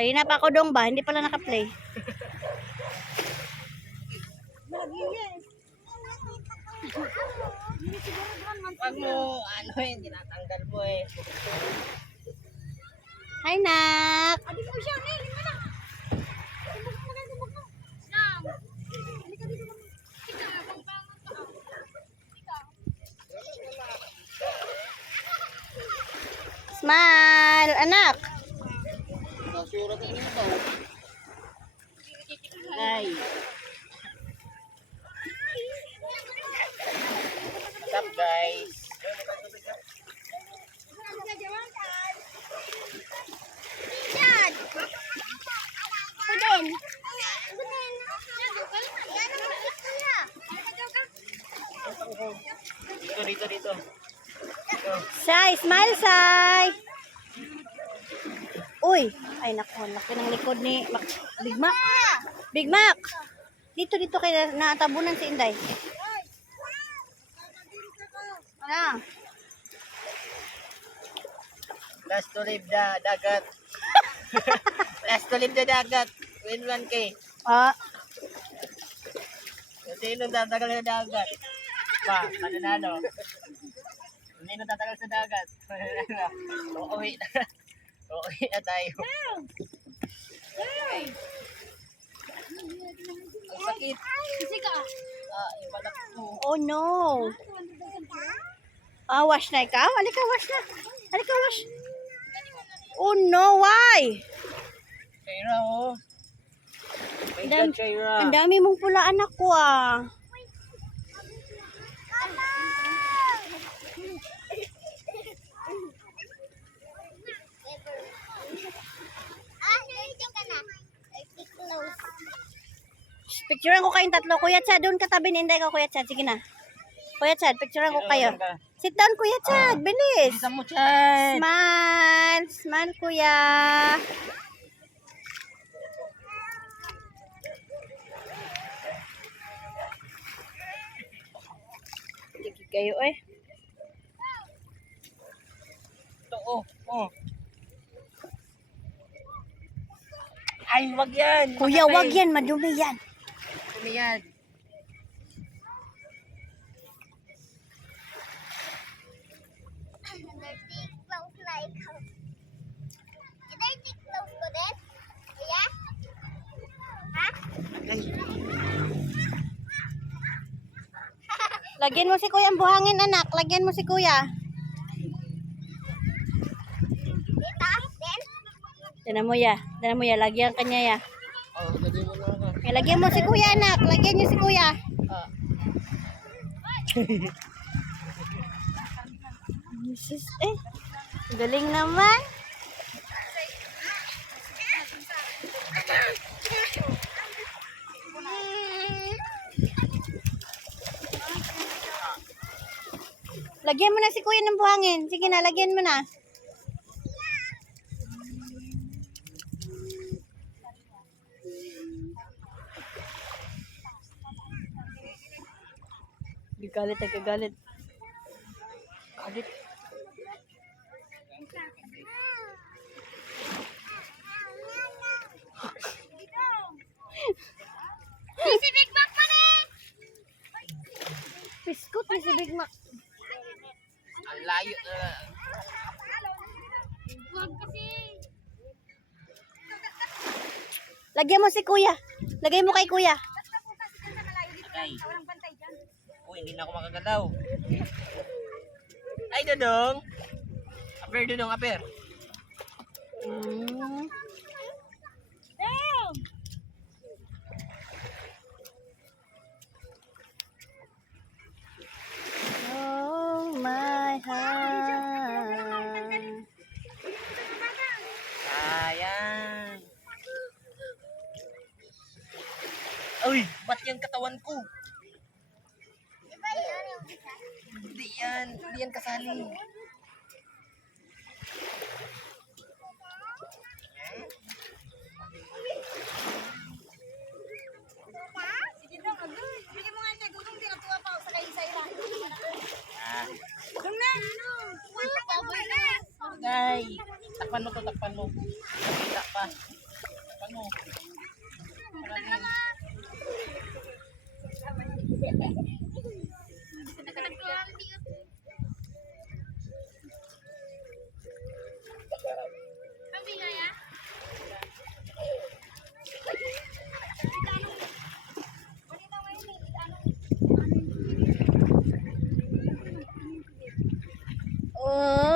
Kanina pa ako dong ba? Hindi pala naka-play. Wag mo, ano yun, tinatanggal mo eh. Hi, nak! Smile, anak! Nasurat ang ito. Ay. What's up, guys? Dito. Sai, smile, Sai! Uy! Ay, naku, laki ng likod ni Big Mac. Big Mac! Dito kaya natabunan si Inday. Ano? Last to leave the dagat. Last to leave the dagat. Win 1K. Ah, Sino tatagal sa dagat? Pa, mananalo. Sino tatagal sa dagat? Uuwi na. Uuwi na tayo. Ang sakit. Yung balak mo. oh no! Ah, wash na ikaw? Halika, wash na. Halika, wash. Oh no, why? Chaira, oh. My Dam- God, Chaira. Ang dami mong pula, anak ko ah. Picturean ko kayong tatlo. Kuya Chad, doon katabi ni Inday ka, Kuya Chad. Sige na. Kuya Chad, picturean ko kayo. Sit down, Kuya Chad. Bilis. Isa mo, Chad. Smile. Smile, Kuya. Sige kayo eh. Ito, oh. Ay, wag yan. Kuya, wag yan. Madumi yan. Ano yan? Ay, Lagyan mo si Kuya ang buhangin, anak. Lagyan mo si Kuya. Dana mo ya. Lagyan kanya ya. oh, lagay mo na ako. Lagyan mo si Kuya, anak. Lagyan niyo si Kuya. Ah. Jesus, eh. Galing naman. Lagyan mo na si Kuya ng buhangin. Sige na, lagyan mo na. Gagalit. Galit. Si Big Mac pa rin! Biskut ni si Big Mac. Ang layo. Huwag kasi. Lagyan mo si Kuya. Lagay mo kay Kuya. Ay. Oh, hindi na ako makagalaw. Ay, Dodong. Aper, Dodong, aper. Oh my heart. Sayang. Uy, ba't yung katawan ko? Hindi yan kasali. Ay, takpan mo to, takpan mo. Nakita pa. mo. Oh,